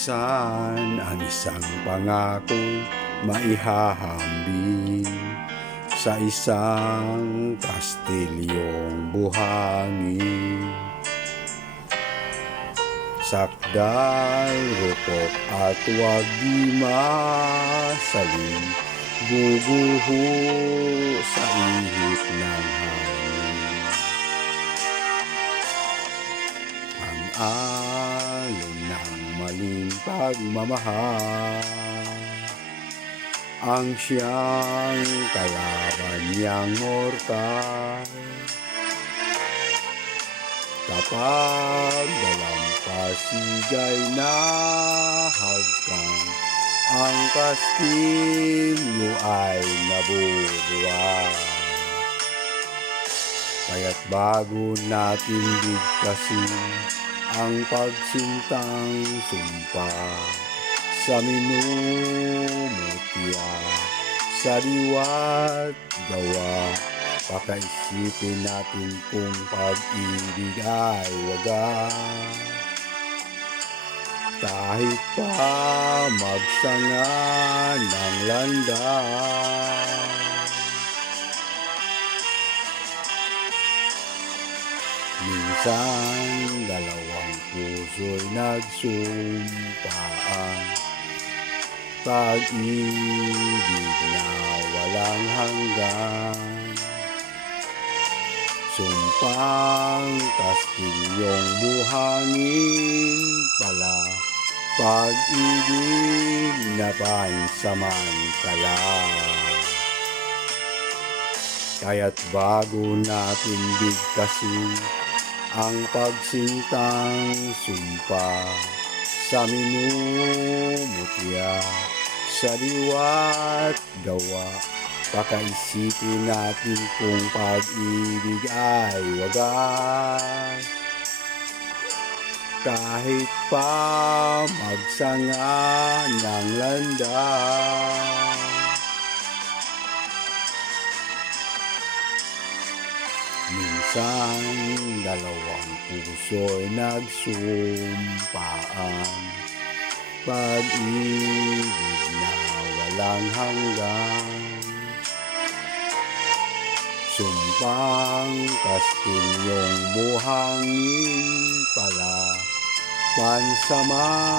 Minsan ang isang pangako maihahambing sa isang kastilyong buhangin. Sakdal, rupok at huwag di masaling guguho sa ihip ng hangin. Ang alon ng maling pagmamahal ang siyang kalaban niyang mortal. Kapag dalampasigay na hagkan, ang kastilyo ay nabubuhay. Kaya't bago natin bigkasin ang pagsintang sumpa sa minumutya, sa diwa't gawa, pakaisipin natin kung pag-ibig ay wagas. Kahit pa magsanga ng landas, minsan dalawang puso'y nagsumpaan, pag-ibig na walang hanggan. Sumpang kastilyong buhangin pala, pag-ibig na pansamantala. Kaya't bago natin bigkasin ang pagsintang sumpa sa minumutya, sa diwa't gawa, pakaisipin natin kung pag-ibig ay wagas. Kahit pa magsanga ng landas, minsan dalawang puso'y nagsumpaan, pag-ibig na walang hanggan. Sumpang kastilyong buhangin pala, pansamantala,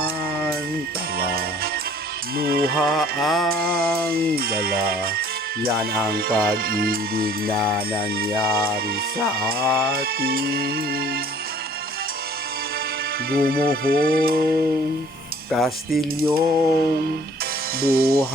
luha ang dala. Yan ang pag-ibig na nangyari sa atin. Gumuhong kastilyong buhangin.